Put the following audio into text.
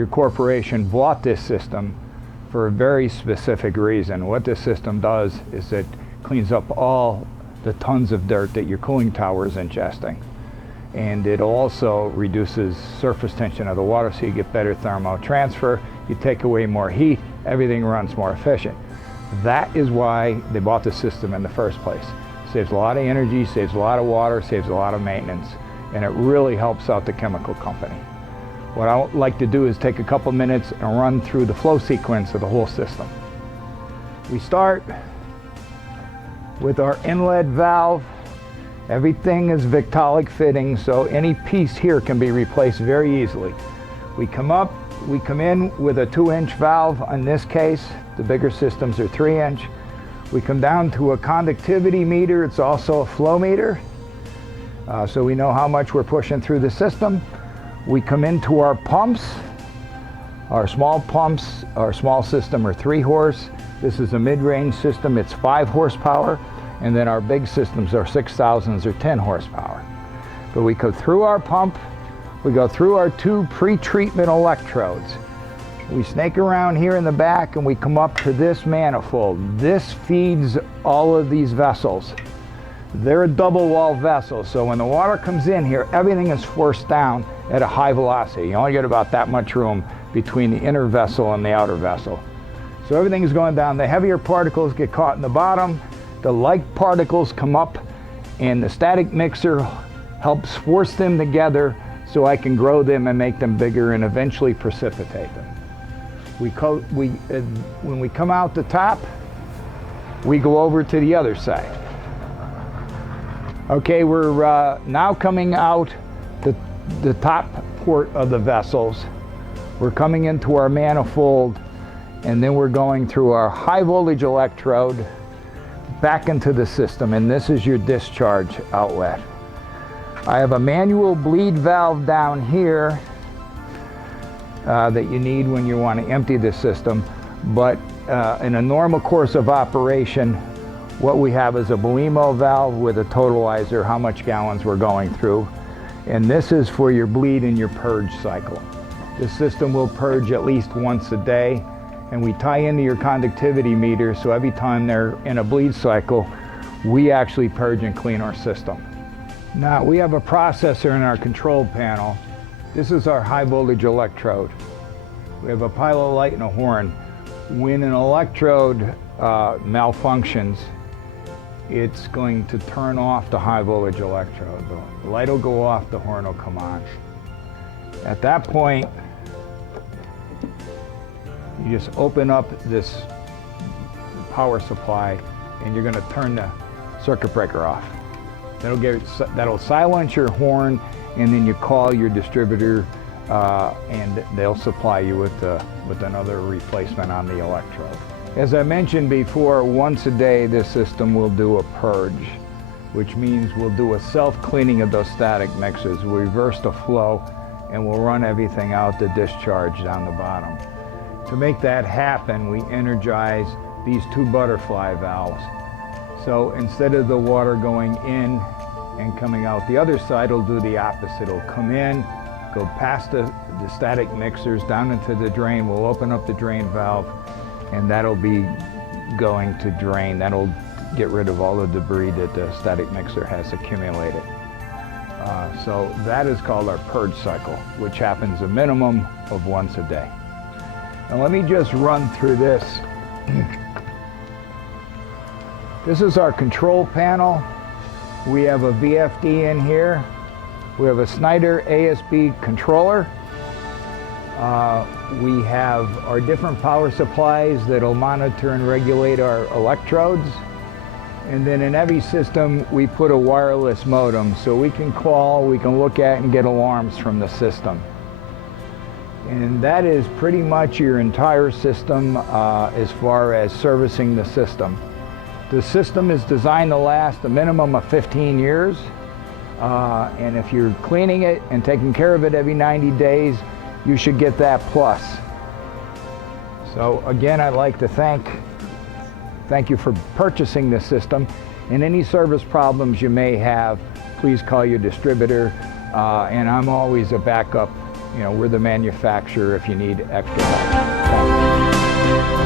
your corporation bought this system for a very specific reason. What this system does is it cleans up all the tons of dirt that your cooling tower is ingesting. And it also reduces surface tension of the water, so you get better thermal transfer, you take away more heat, everything runs more efficient. That is why they bought the system in the first place. Saves a lot of energy, saves a lot of water, saves a lot of maintenance, and it really helps out the chemical company. What I like to do is take a couple minutes and run through the flow sequence of the whole system. We start with our inlet valve. Everything is Victolic fitting, so any piece here can be replaced very easily. We come in with a 2-inch valve. In this case, the bigger systems are 3-inch. We come down to a conductivity meter. It's also a flow meter, so we know how much we're pushing through the system. We come into our pumps. Our small system are 3 horse. This is a mid-range system, it's 5 horsepower. And then our big systems are 6,000s or 10 horsepower. But we go through our pump, we go through our 2 pre-treatment electrodes. We snake around here in the back and we come up to this manifold. This feeds all of these vessels. They're double wall vessels, so when the water comes in here, everything is forced down at a high velocity. You only get about that much room between the inner vessel and the outer vessel. So everything is going down. The heavier particles get caught in the bottom. The light particles come up, and the static mixer helps force them together so I can grow them and make them bigger and eventually precipitate them. When we come out the top, we go over to the other side. Okay, we're now coming out the top port of the vessels. We're coming into our manifold, and then we're going through our high voltage electrode back into the system, and this is your discharge outlet. I have a manual bleed valve down here that you need when you want to empty the system, but in a normal course of operation, what we have is a BLEMO valve with a totalizer, how much gallons we're going through, and this is for your bleed and your purge cycle. This system will purge at least once a day, and we tie into your conductivity meter, so every time they're in a bleed cycle, we actually purge and clean our system. Now, we have a processor in our control panel. This is our high voltage electrode. We have a pilot light and a horn. When an electrode malfunctions, it's going to turn off the high voltage electrode. The light will go off, the horn will come on. At that point, you just open up this power supply and you're going to turn the circuit breaker off. That'll silence your horn, and then you call your distributor and they'll supply you with another replacement on the electrode. As I mentioned before, once a day this system will do a purge, which means we'll do a self-cleaning of those static mixers. We'll reverse the flow and we'll run everything out the discharge down the bottom. To make that happen, we energize these 2 butterfly valves. So instead of the water going in and coming out the other side, it'll do the opposite. It'll come in, go past the static mixers, down into the drain. We'll open up the drain valve, and that'll be going to drain. That'll get rid of all the debris that the static mixer has accumulated. So that is called our purge cycle, which happens a minimum of once a day. Now let me just run through this. This is our control panel. We have a VFD in here. We have a Snyder ASB controller. We have our different power supplies that'll monitor and regulate our electrodes. And then in every system, we put a wireless modem, so we can call, we can look at and get alarms from the system. And that is pretty much your entire system as far as servicing the system. The system is designed to last a minimum of 15 years. And if you're cleaning it and taking care of it every 90 days, you should get that plus. So again, I'd like to thank you for purchasing this system. And any service problems you may have, please call your distributor. And I'm always a backup You know, we're the manufacturer if you need extra help. Thanks.